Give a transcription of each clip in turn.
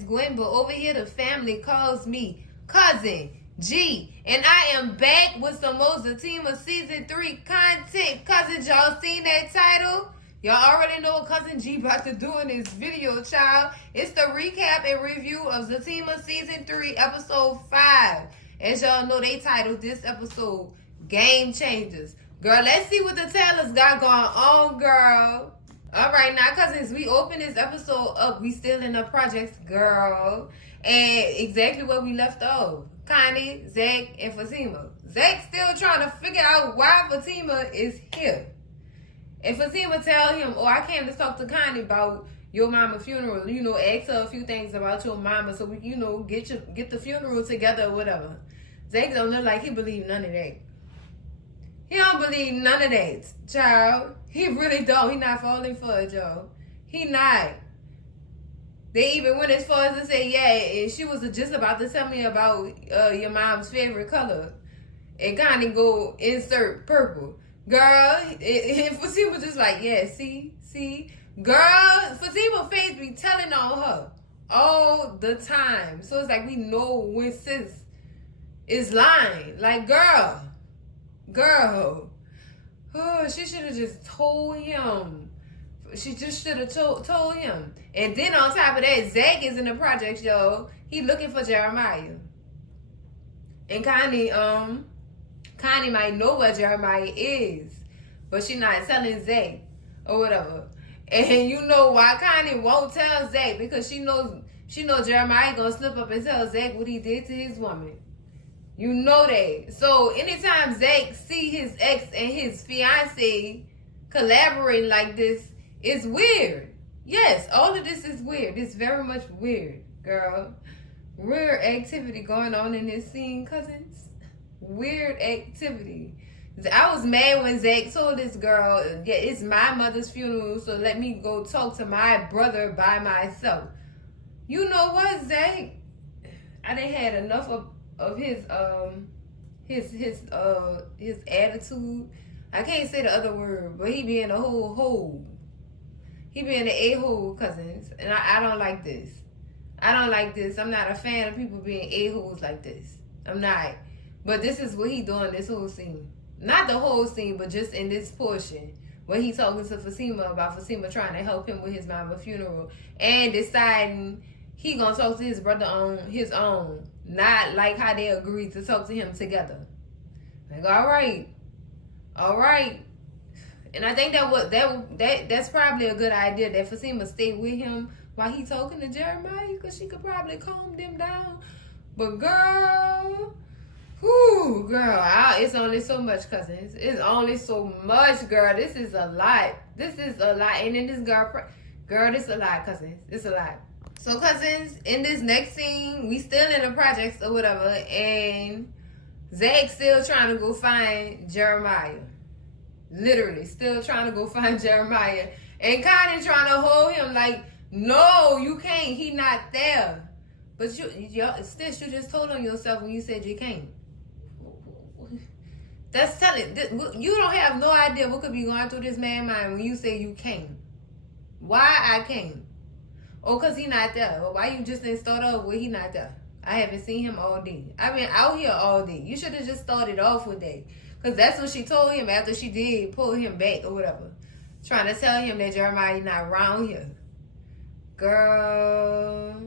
is Gwen, but over here the family calls me Cousin G. And I am back with some more Zatima Season 3 content. Cousins, y'all seen that title? Y'all already know what Cousin G about to do in this video, child. It's the recap and review of Zatima Season 3, Episode 5. As y'all know, they titled this episode Game Changers. Girl, let's see what the Taylors got going on, girl. All right, now, cousins, we open this episode up. We still in the projects, girl. And exactly where we left off. Connie, Zach, and Fatima. Zach still trying to figure out why Fatima is here. And Fatima tell him, oh, I came to talk to Connie about your mama's funeral. You know, ask her a few things about your mama so we, you know, get the funeral together or whatever. Zach don't look like he believe none of that. He don't believe none of that, child. He really don't. He not falling for it, y'all. He not. They even went as far as to say, yeah, and she was just about to tell me about your mom's favorite color. And Connie go insert purple. Girl, and Fatima just like, yeah, see? Girl, Fatima face be telling on her all the time. So it's like we know when sis is lying. Like, girl. Oh, she should have just told him. She just should have told him. And then on top of that, Zach is in the projects, y'all. He looking for Jeremiah. And Connie might know where Jeremiah is, but she not telling Zach or whatever. And you know why Connie won't tell Zach? Because she knows Jeremiah gonna slip up and tell Zach what he did to his woman. You know that. So anytime Zach see his ex and his fiance collaborating like this, it's weird. Yes, all of this is weird. It's very much weird, girl. Weird activity going on in this scene, cousins. Weird activity. I was mad when Zach told this girl, yeah, it's my mother's funeral, so let me go talk to my brother by myself. You know what, Zach? I done had enough of his attitude. I can't say the other word, but he being a whole hole. He being an a-hole, cousins. And I don't like this. I don't like this. I'm not a fan of people being a-holes like this. I'm not. But this is what he doing this whole scene. Not the whole scene, but just in this portion. When he talking to Fatima about Fatima trying to help him with his mama's funeral. And deciding he gonna talk to his brother on his own. Not like how they agreed to talk to him together. Like, all right. And I think that's probably a good idea that Fatima stay with him while he talking to Jeremiah, because she could probably calm them down. But girl, it's only so much, cousins. It's only so much, girl. This is a lot. And then this girl, this a lot, cousins. It's a lot. So, cousins, in this next scene, we still in the projects or whatever, and Zach still trying to go find Jeremiah. Literally, still trying to go find Jeremiah. And Connie trying to hold him like, no, you can't. He not there. But you just told on yourself when you said you can't. That's telling. You don't have no idea what could be going through this man's mind when you say you can't. Why I can't? Oh, because he not there. Well, why you just didn't start off with he not there? I haven't seen him all day. I've been out here all day. You should have just started off with that. Because that's what she told him after she did pull him back or whatever. Trying to tell him that Jeremiah not around here. Girl,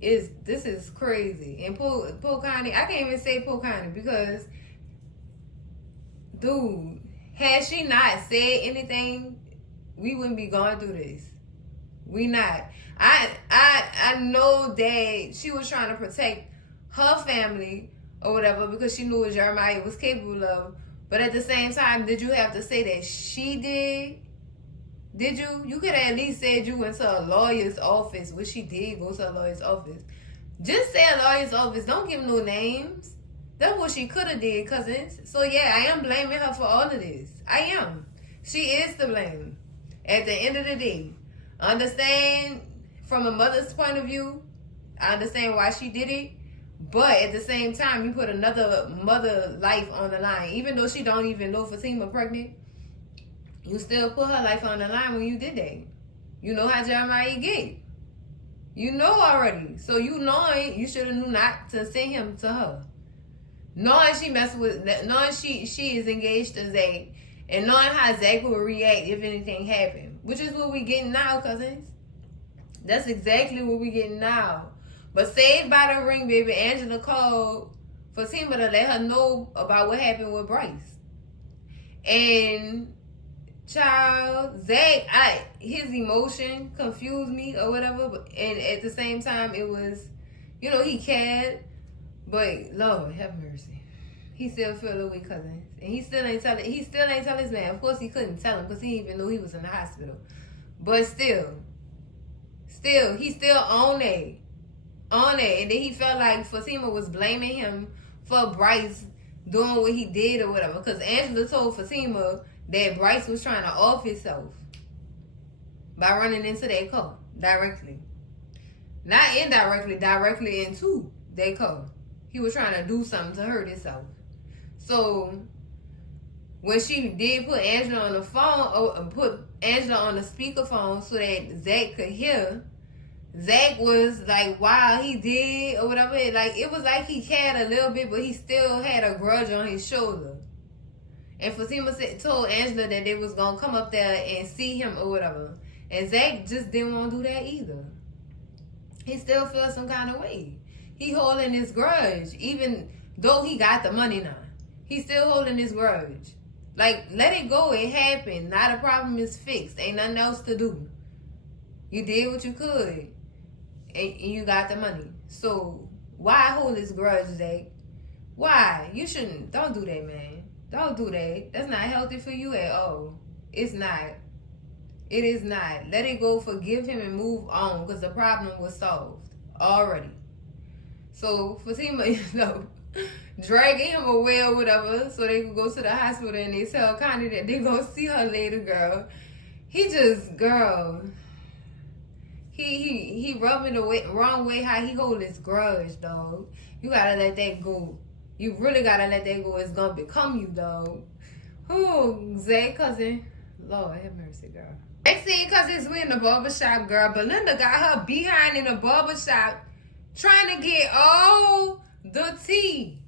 this is crazy. And pull Connie, I can't even say pull Connie because, dude, had she not said anything, we wouldn't be going through this. We not. I know that she was trying to protect her family or whatever because she knew what Jeremiah was capable of. But at the same time, did you have to say that she did? Did you? You could have at least said you went to a lawyer's office, which she did go to a lawyer's office. Just say a lawyer's office. Don't give no names. That's what she could have did, cousins. So yeah, I am blaming her for all of this. I am. She is to blame. At the end of the day, understand from a mother's point of view, I understand why she did it. But at the same time, you put another mother life on the line. Even though she don't even know Fatima pregnant, you still put her life on the line when you did that. You know how Jeremiah get. You know already. So you knowing, you should have knew not to send him to her. Knowing she messing with, knowing she is engaged to Zach, and knowing how Zach will react if anything happened. Which is what we getting now, cousins. That's exactly what we getting now. But saved by the ring, baby, Angela called Fatima to let her know about what happened with Bryce. And child, Zach, his emotion confused me or whatever, and at the same time it was, he cared, but Lord have mercy, he still feel away, cousins, and he still ain't tell his man. Of course he couldn't tell him because he didn't even know he was in the hospital, but still he still on it, and then he felt like Fatima was blaming him for Bryce doing what he did or whatever, because Angela told Fatima that Bryce was trying to off himself by running into that car directly. Not indirectly, directly into that car. He was trying to do something to hurt himself. So when she did put Angela on the phone, or put Angela on the speakerphone so that Zach could hear, Zach was like, wow, he did or whatever. Like, it was like he cared a little bit, but he still had a grudge on his shoulder. And Fatima told Angela that they was going to come up there and see him or whatever. And Zach just didn't want to do that either. He still feels some kind of way. He holding his grudge, even though he got the money now. He's still holding his grudge. Like, let it go. It happened. Now the problem is fixed. Ain't nothing else to do. You did what you could. And you got the money. So, why hold his grudge, Zach? Why? You shouldn't. Don't do that, man. Don't do that. That's not healthy for you at all. It's not. It is not. Let it go. Forgive him and move on, because the problem was solved already. So Fatima, dragging him away or whatever so they could go to the hospital, and they tell Connie that they gonna see her later, girl. He just, girl. He rubbing the wrong way how he hold his grudge, dog. You gotta let that go. You really gotta let that go. It's gonna become you, dog. Who, Zay, cousin? Lord have mercy, girl. Next thing, cousins, we in the barbershop, girl. Belinda got her behind in the barbershop trying to get all the tea.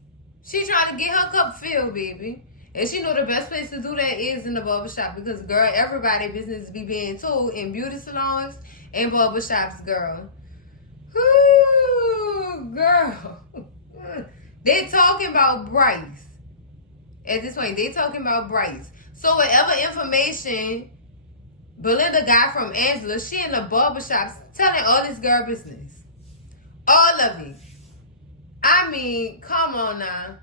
She trying to get her cup filled, baby. And she know the best place to do that is in the barbershop, because, girl, everybody business be being told in beauty salons and barbershops, girl. Ooh, girl. They talking about Bryce. At this point, they talking about Bryce. So whatever information Belinda got from Angela, she in the barbershops telling all this girl business. All of it. I mean, come on now.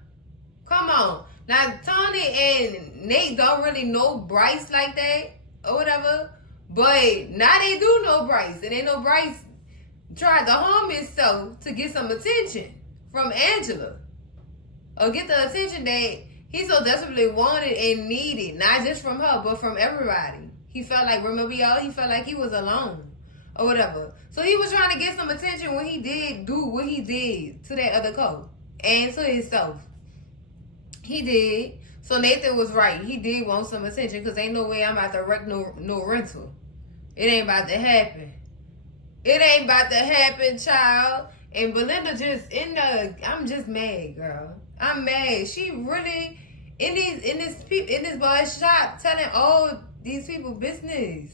Come on. Now, Tony and Nate don't really know Bryce like that or whatever. But now they do know Bryce. And they know Bryce tried to harm himself to get some attention from Angela. Or get the attention that he so desperately wanted and needed. Not just from her, but from everybody. He felt like, remember y'all, he felt like he was alone. Or whatever. So he was trying to get some attention when he did do what he did to that other couple. And to himself. He did. So Nathan was right. He did want some attention, because ain't no way I'm about to wreck no rental. It ain't about to happen. It ain't about to happen, child. And Belinda just I'm just mad, girl. I'm mad. She really in this boy's shop telling all these people business.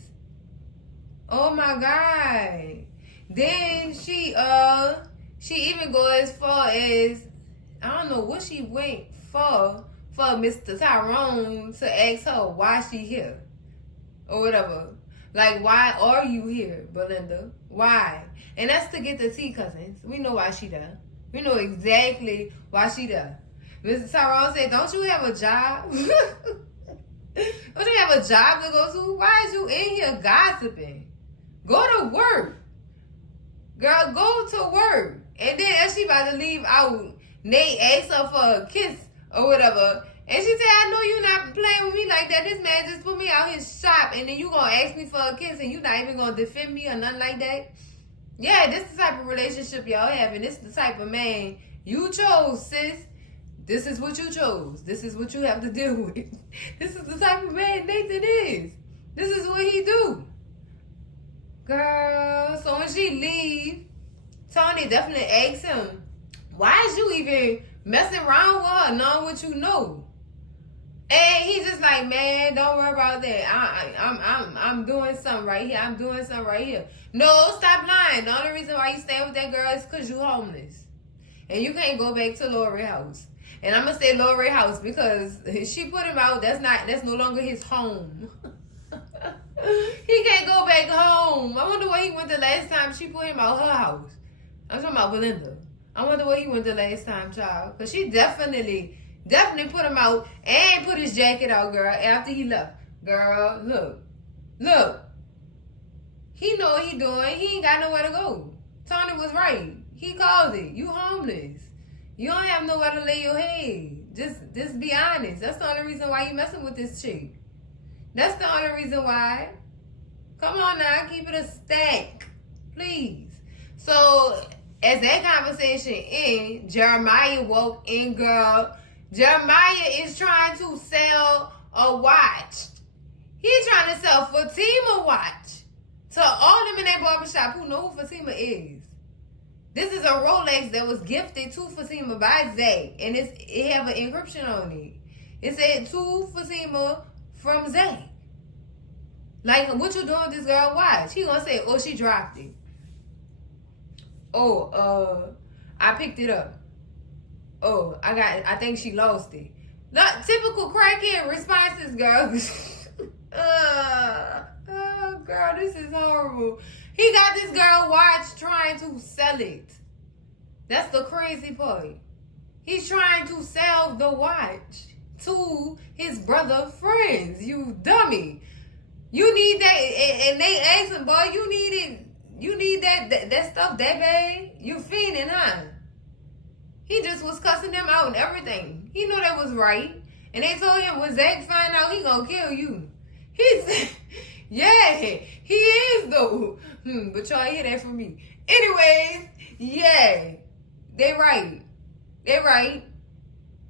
Oh my God. Then she even go as far as, I don't know what she went for Mr. Tyrone to ask her why she here or whatever. Like, why are you here, Belinda? Why? And that's to get the tea, cousins. We know why she there. We know exactly why she there. Mr. Tyrone said, don't you have a job? Don't you have a job to go to? Why is you in here gossiping? Go to work. Girl, go to work. And then as she about to leave out, Nate asked her for a kiss or whatever. And she said, I know you not playing with me like that. This man just put me out his shop, and then you gonna ask me for a kiss, and you not even gonna defend me or nothing like that? Yeah, this the type of relationship y'all have, and this the type of man you chose, sis. This is what you chose. This is what you have to deal with. This is the type of man Nathan is. This is what he do. Girl, so when she leave, Tony definitely asks him, why is you even messing around with her, knowing what you know? And he's just like, man, don't worry about that. I'm doing something right here. I'm doing something right here. No, stop lying. The only reason why you staying with that girl is because you homeless. And you can't go back to Lori house. And I'm gonna say Lori house because she put him out. That's no longer his home. He can't go back home. I wonder where he went the last time she put him out her house. I'm talking about Belinda. I wonder where he went the last time, child. Because she definitely put him out and put his jacket out, girl, after he left. Girl, look. He know what he doing. He ain't got nowhere to go. Tony was right. He called it. You homeless. You don't have nowhere to lay your head. Just be honest. That's the only reason why you messing with this chick. That's the only reason why. Come on now, keep it a stack. Please. So, as that conversation ends, Jeremiah woke in, girl. Jeremiah is trying to sell a watch. He's trying to sell Fatima watch to all them in that barbershop who know who Fatima is. This is a Rolex that was gifted to Fatima by Zach, and it have an encryption on it. It said to Fatima from Zach. Like, what you doing with this girl watch? He gonna say, oh, she dropped it. Oh, I picked it up. Oh, I think she lost it. Not typical crackhead responses, girl. Oh, girl, this is horrible. He got this girl watch trying to sell it. That's the crazy part. He's trying to sell the watch to his brother friends. You dummy. You need that, and they asked him, boy, you need that stuff that bad? You fiending, huh? He just was cussing them out and everything. He knew that was right. And they told him, when Zach find out, he gonna kill you. He said, yeah, he is though. But y'all hear that from me. Anyways, yeah, they right.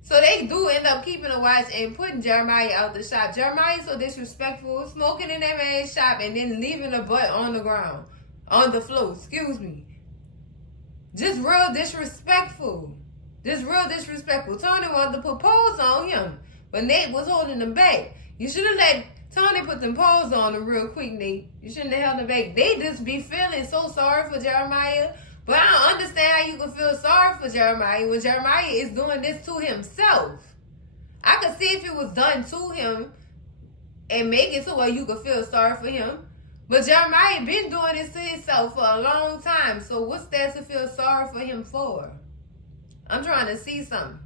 So they do end up keeping a watch and putting Jeremiah out the shop. Jeremiah's so disrespectful, smoking in that man's shop and then leaving the butt on the ground, on the floor, excuse me. Just real disrespectful. Tony wanted to put paws on him, but Nate was holding him back. You should have let Tony put them paws on him real quick, Nate. You shouldn't have held him back. They just be feeling so sorry for Jeremiah. But I don't understand how you can feel sorry for Jeremiah when Jeremiah is doing this to himself. I could see if it was done to him and make it to where you could feel sorry for him. But Jeremiah been doing this to himself for a long time. So what's there to feel sorry for him for? I'm trying to see something.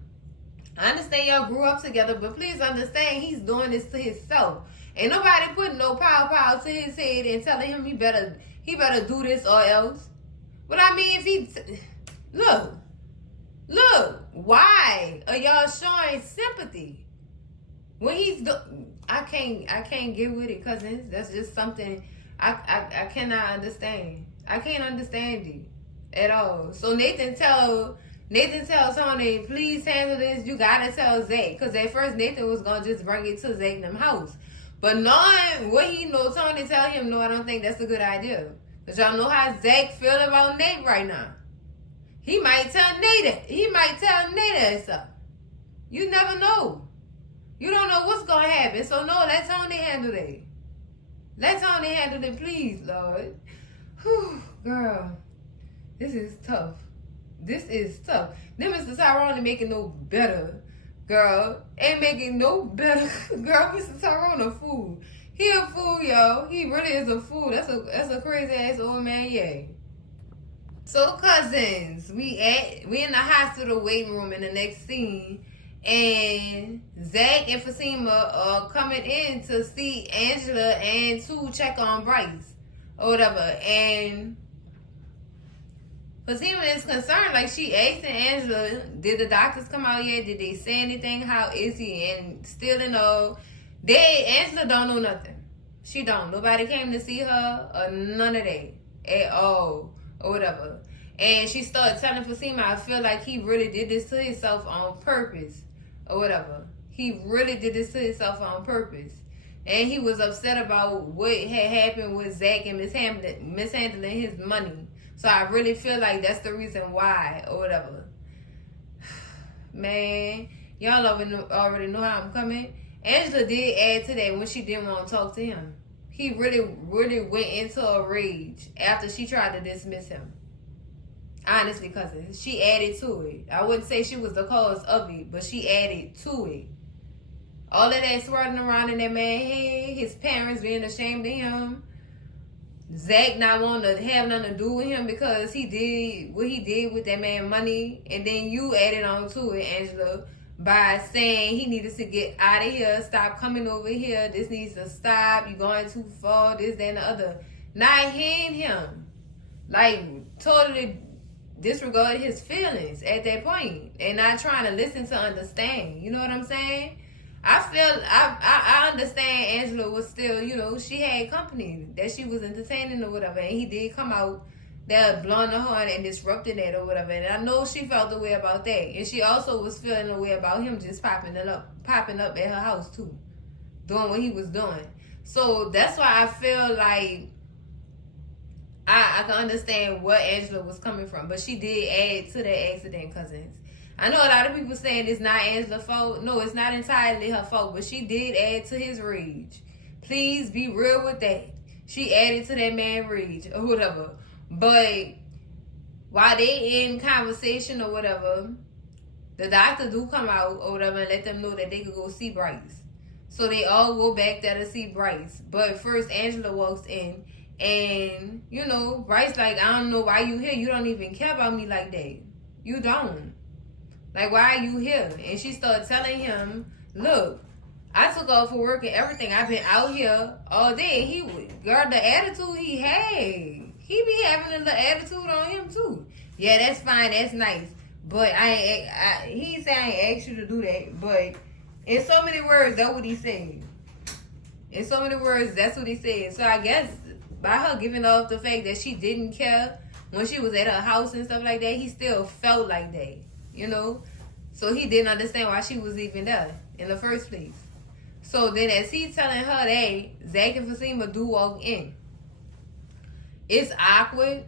I understand y'all grew up together, but please understand he's doing this to himself. Ain't nobody putting no pow to his head and telling him he better do this or else. But I mean, if he look, why are y'all showing sympathy when he's I can't get with it, cousins. That's just something I cannot understand. I can't understand it at all. So Nathan tells Tony, please handle this. You gotta tell Zach, because at first Nathan was gonna just bring it to Zach in them house. But knowing what he knows, Tony tell him, no, I don't think that's a good idea. Because y'all know how Zach feel about Nate right now. He might tell Nate that stuff. You never know. You don't know what's going to happen. So no, let Tony handle that. Let Tony handle it, please, Lord. Whew, girl. This is tough. Then Mr. Tyrone ain't making no better. Girl, ain't making no better. Girl, Mr. Tyrone a fool. He a fool, yo. He really is a fool. That's a crazy ass old man, yeah. So cousins, we in the hospital waiting room in the next scene, and Zach and Fatima are coming in to see Angela and to check on Bryce or whatever. And Fatima is concerned, like she asking Angela, did the doctors come out yet? Did they say anything? How is he? And still in all. Angela don't know nothing. She don't. Nobody came to see her or none of that at all or whatever. And she started telling Fatima, I feel like he really did this to himself on purpose or whatever. He really did this to himself on purpose. And he was upset about what had happened with Zach and mishandling his money. So I really feel like that's the reason why or whatever. Man, y'all already know how I'm coming. Angela did add to that when she didn't want to talk to him. He really went into a rage after she tried to dismiss him. Honestly, cousin, she added to it. I wouldn't say she was the cause of it, but she added to it. All of that swirling around in that man's head, his parents being ashamed of him, Zach not wanting to have nothing to do with him because he did what he did with that man's money, and then you added on to it, Angela, by saying he needed to get out of here, stop coming over here, this needs to stop, you going too far, this, that, and the other. Not hearing him. Like, totally disregard his feelings at that point and not trying to listen to understand. You know what I'm saying? I understand Angela was still, you know, she had company that she was entertaining or whatever, and he did come out there blowing the horn and disrupting that or whatever, and I know she felt the way about that, and she also was feeling the way about him just popping up at her house too, doing what he was doing. So that's why I feel like I can understand what Angela was coming from, but she did add to that accident, cousins. I know a lot of people saying it's not Angela's fault. No, it's not entirely her fault, but she did add to his rage. Please be real with that. She added to that man's rage or whatever. But while they in conversation or whatever, the doctor do come out or whatever and let them know that they could go see Bryce. So they all go back there to see Bryce. But first Angela walks in and, you know, Bryce like, I don't know why you here. You don't even care about me like that. You don't. Like, why are you here? And she started telling him, look, I took off for work and everything. I've been out here all day. Girl, the attitude he had, he be having a little attitude on him too. Yeah, that's fine. That's nice. But he said I ain't asked you to do that. But in so many words, that's what he said. In so many words, that's what he said. So I guess by her giving off the fact that she didn't care when she was at her house and stuff like that, he still felt like that. You know, so he didn't understand why she was even there in the first place. So then as he's telling her that, Zach and Fatima do walk in. It's awkward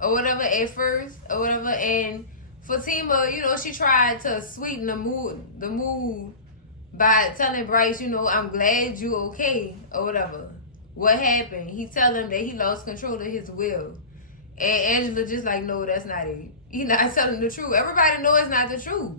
or whatever at first or whatever, and Fatima, you know, she tried to sweeten the mood by telling Bryce, you know, I'm glad you okay or whatever. What happened? He tell him that he lost control of his will. And Angela just like, no, that's not it. He not telling the truth. Everybody know it's not the truth.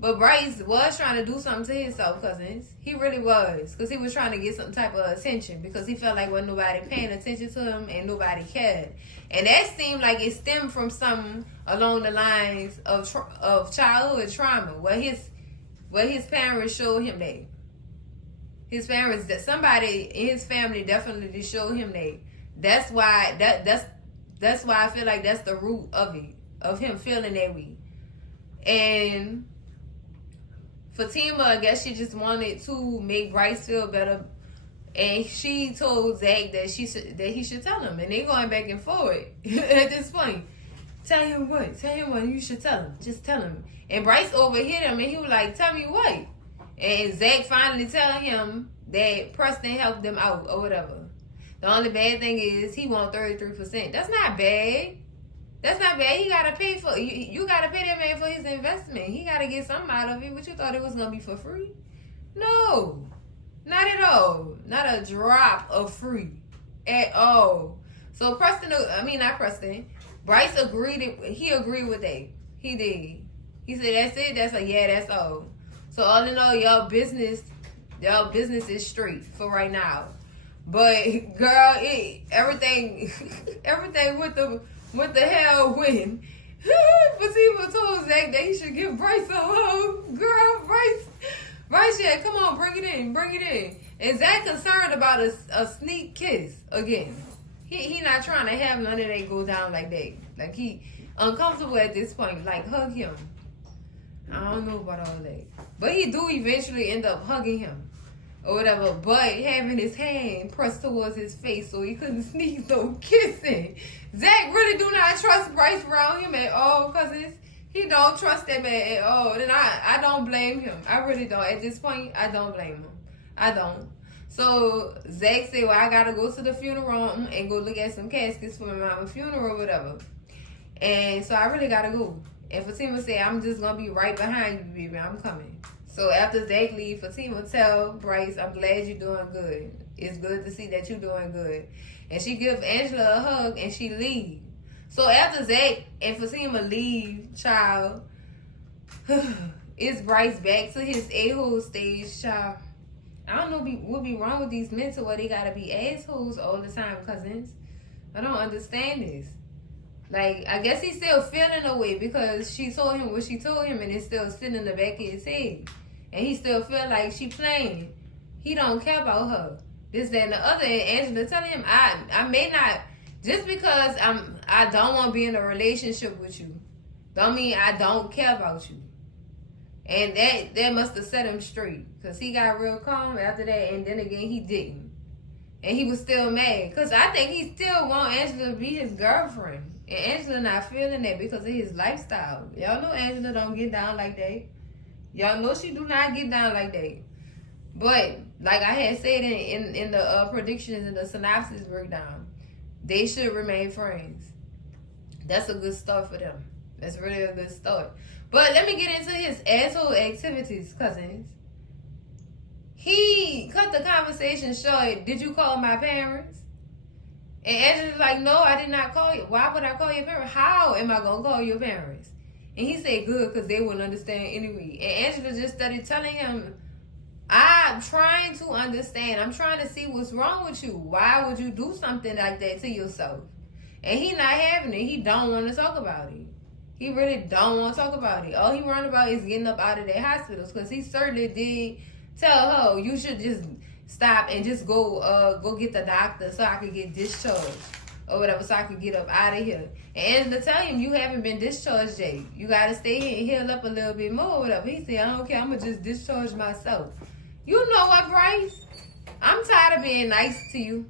But Bryce was trying to do something to himself, cousins. He really was. Because he was trying to get some type of attention. Because he felt like wasn't nobody paying attention to him and nobody cared. And that seemed like it stemmed from something along the lines of childhood trauma. Where his parents showed him that. His parents, that somebody in his family definitely showed him that. That's why I feel like that's the root of it. Of him feeling that way. And Fatima, I guess she just wanted to make Bryce feel better. And she told Zach that he should tell him. And they going back and forth at this point. Tell him what? Tell him what? You should tell him. Just tell him. And Bryce overhit him and he was like, tell me what? And Zach finally tell him that Preston helped them out or whatever. The only bad thing is he won 33%. That's not bad. That's not bad. He gotta pay for you gotta pay that man for his investment. He gotta get something out of it. What you thought it was gonna be for free? No. Not at all. Not a drop of free. At all. So Bryce agreed with that. He did. He said that's it, that's all. So all in all, y'all business is straight for right now. But girl, everything with the hell when Fatima told Zach that he should give Bryce a hug. Girl, Bryce, yeah, come on, bring it in. And Zach concerned about a sneak kiss again. He not trying to have none of that go down like that. Like he uncomfortable at this point. Like hug him. I don't know about all that. But he do eventually end up hugging him. Or whatever, but having his hand pressed towards his face so he couldn't sneak no kissing. Zach really do not trust Bryce around him at all, cousins. He don't trust that man at all. And I don't blame him. I really don't. At this point, I don't blame him. I don't. So Zach said, well, I gotta go to the funeral and go look at some caskets for my mama's funeral or whatever. And so I really gotta go. And Fatima said, I'm just gonna be right behind you, baby. I'm coming. So after Zach leave, Fatima tell Bryce, I'm glad you're doing good. It's good to see that you're doing good. And she give Angela a hug and she leave. So after Zach and Fatima leave, child, is Bryce back to his a-hole stage, child. I don't know what be wrong with these men to where they gotta be assholes all the time, cousins. I don't understand this. Like, I guess he's still feeling a way because she told him what she told him and it's still sitting in the back of his head. And he still feel like she playing. He don't care about her. This, that, and the other. And Angela telling him, I may not, just because I don't want to be in a relationship with you, don't mean I don't care about you. And that must have set him straight. Because he got real calm after that. And then again, he didn't. And he was still mad. Because I think he still want Angela to be his girlfriend. And Angela not feeling that because of his lifestyle. Y'all know Angela don't get down like that. Y'all know she do not get down like that. But, like I had said in the predictions and the synopsis breakdown, they should remain friends. That's a good start for them. That's really a good start. But let me get into his asshole activities, cousins. He cut the conversation short. Did you call my parents? And Angela's like, no, I did not call you. Why would I call your parents? How am I going to call your parents? And he said, good, because they wouldn't understand anyway. And Angela just started telling him, I'm trying to understand. I'm trying to see what's wrong with you. Why would you do something like that to yourself? And he not having it. He don't want to talk about it. He really don't want to talk about it. All he worried about is getting up out of that hospital because he certainly did tell her, you should just stop and just go get the doctor so I could get discharged or whatever, so I could get up out of here. And to tell him, you haven't been discharged yet. You got to stay here and heal up a little bit more or whatever. He said, I don't care. I'm going to just discharge myself. You know what, Bryce? I'm tired of being nice to you.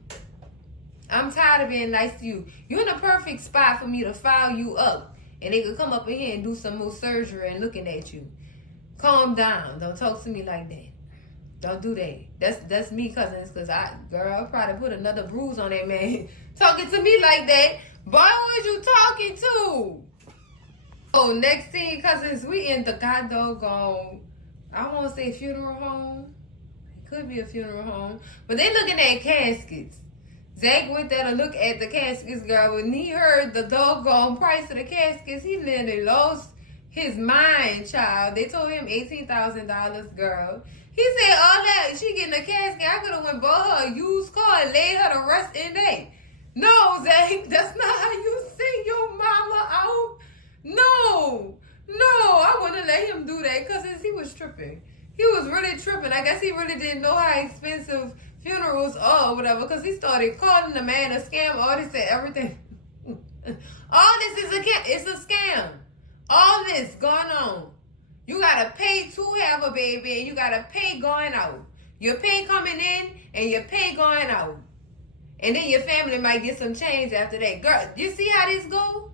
I'm tired of being nice to you. You're in a perfect spot for me to file you up. And they could come up in here and do some more surgery and looking at you. Calm down. Don't talk to me like that. Don't do that. That's me, cousins, because I'll probably put another bruise on that man. Talking to me like that. Boy, who is you talking to? Oh, next thing, cousins, we in the doggone, I want to say funeral home. It could be a funeral home. But they looking at caskets. Zach went there to look at the caskets, girl. When he heard the doggone price of the caskets, he literally lost his mind, child. They told him $18,000, girl. He said, all that, she getting a casket. I could have went bought her a used car and laid her to rest in that. No, Zach, that's not how you sing your mama out. No, I wouldn't let him do that because he was tripping. He was really tripping. I guess he really didn't know how expensive funerals are or whatever because he started calling the man a scam, artist and everything. All this is it's a scam. All this going on. You gotta pay to have a baby and you gotta pay going out. Your pay coming in and your pay going out. And then your family might get some change after that. Girl, you see how this go?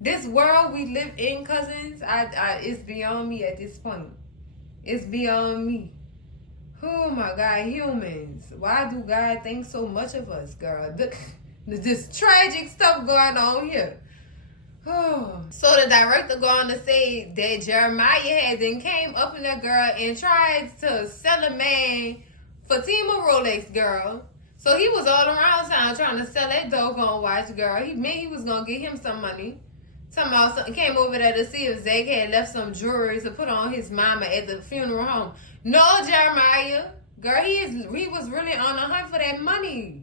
This world we live in, cousins, it's beyond me at this point. It's beyond me. Oh my God, humans. Why do God think so much of us, girl? This tragic stuff going on here. Oh. So the director going to say that Jeremiah had then came up in that girl and tried to sell a man Fatima Rolex, girl. So he was all around town trying to sell that doggone watch, girl. He was going to get him some money. Something came over there to see if Zach had left some jewelry to put on his mama at the funeral home. No, Jeremiah. Girl, he was really on the hunt for that money.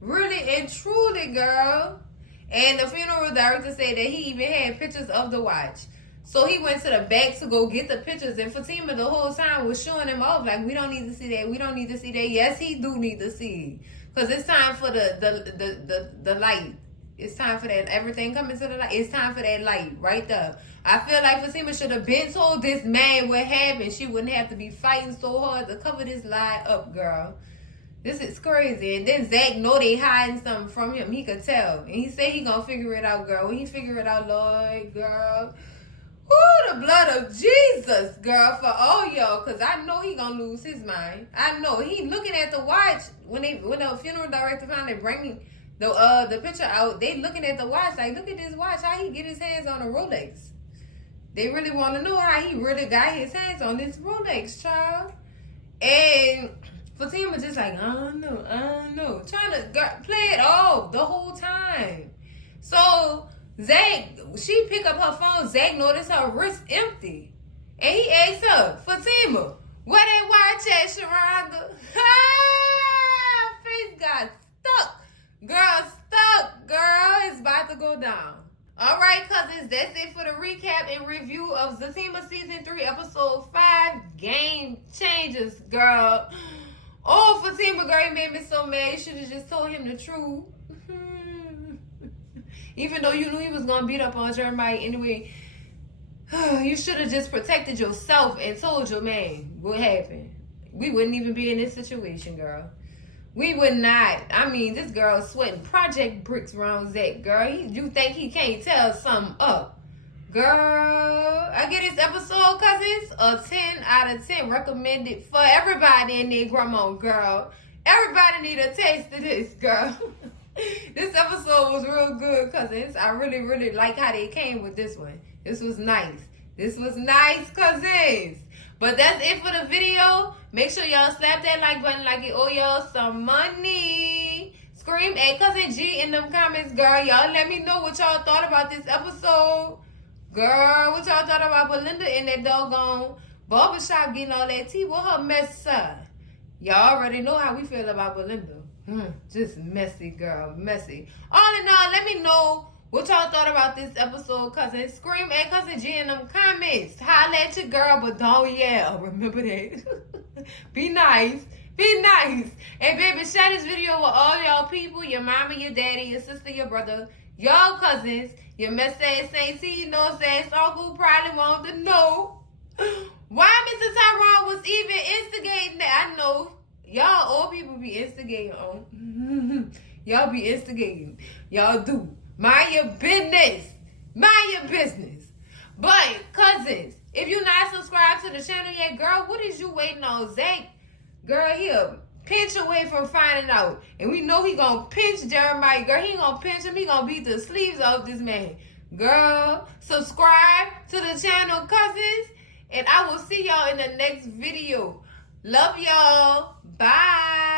Really and truly, girl. And the funeral director said that he even had pictures of the watch. So he went to the back to go get the pictures. And Fatima the whole time was showing him off. Like, we don't need to see that. We don't need to see that. Yes, he do need to see. Because it's time for the light. It's time for that. Everything coming to the light. It's time for that light right there. I feel like Fatima should have been told this man what happened. She wouldn't have to be fighting so hard to cover this lie up, girl. This is crazy. And then Zach know they hiding something from him. He could tell. And he said he gonna figure it out, girl. When he figure it out, Lord, girl. Ooh, the blood of Jesus, girl, for all y'all, because I know he gonna lose his mind. I know. He looking at the watch when the funeral director finally bring the picture out, they looking at the watch like, look at this watch, how he get his hands on a Rolex. They really want to know how he really got his hands on this Rolex, child. And Fatima just like, I don't know. Trying to play it off the whole time. So Zach, she pick up her phone. Zach noticed her wrist empty. And he asked her, Fatima, where that watch at, Sharonda? Face got stuck. Girl, it's about to go down. All right, cousins, that's it for the recap and review of Zatima Season 3, Episode 5, Game Changers, girl. Oh, Fatima, girl, he made me so mad. You should have just told him the truth. Even though you knew he was going to beat up on Jeremiah anyway, you should have just protected yourself and told your man what happened. We wouldn't even be in this situation, girl. We would not. I mean, this girl is sweating project bricks around Zach, girl. You think he can't tell something up? Girl, I get this episode, cousins, a 10 out of 10. Recommended for everybody in their grandma, girl. Everybody need a taste of this, girl. This episode was real good, cousins. I really, really like how they came with this one. This was nice. Cousins. But that's it for the video. Make sure y'all slap that like button like it owe y'all some money. Scream at Cousin G in them comments, girl. Y'all let me know what y'all thought about this episode. Girl, what y'all thought about Belinda in that doggone barbershop getting all that tea? What her mess side? Y'all already know how we feel about Belinda. Just messy, girl. Messy. All in all, let me know what y'all thought about this episode, cousin. Scream at Cousin G in them comments. Holla at your girl, but don't yell. Remember that. Be nice. And baby, share this video with all y'all people. Your mama, your daddy, your sister, your brother, y'all cousins. Your mess ass ain't see, you know what I'm saying? Uncle probably want to know why Mr. Tyrone was even instigating that. I know y'all old people be instigating on. Y'all be instigating. Y'all do. Mind your business. But, cousins, if you're not subscribed to the channel yet, girl, what is you waiting on? Zach, girl, he'll pinch away from finding out. And we know he gonna pinch Jeremiah. Girl, he ain't gonna pinch him. He gonna beat the sleeves off this man. Girl, subscribe to the channel, cousins. And I will see y'all in the next video. Love y'all. Bye.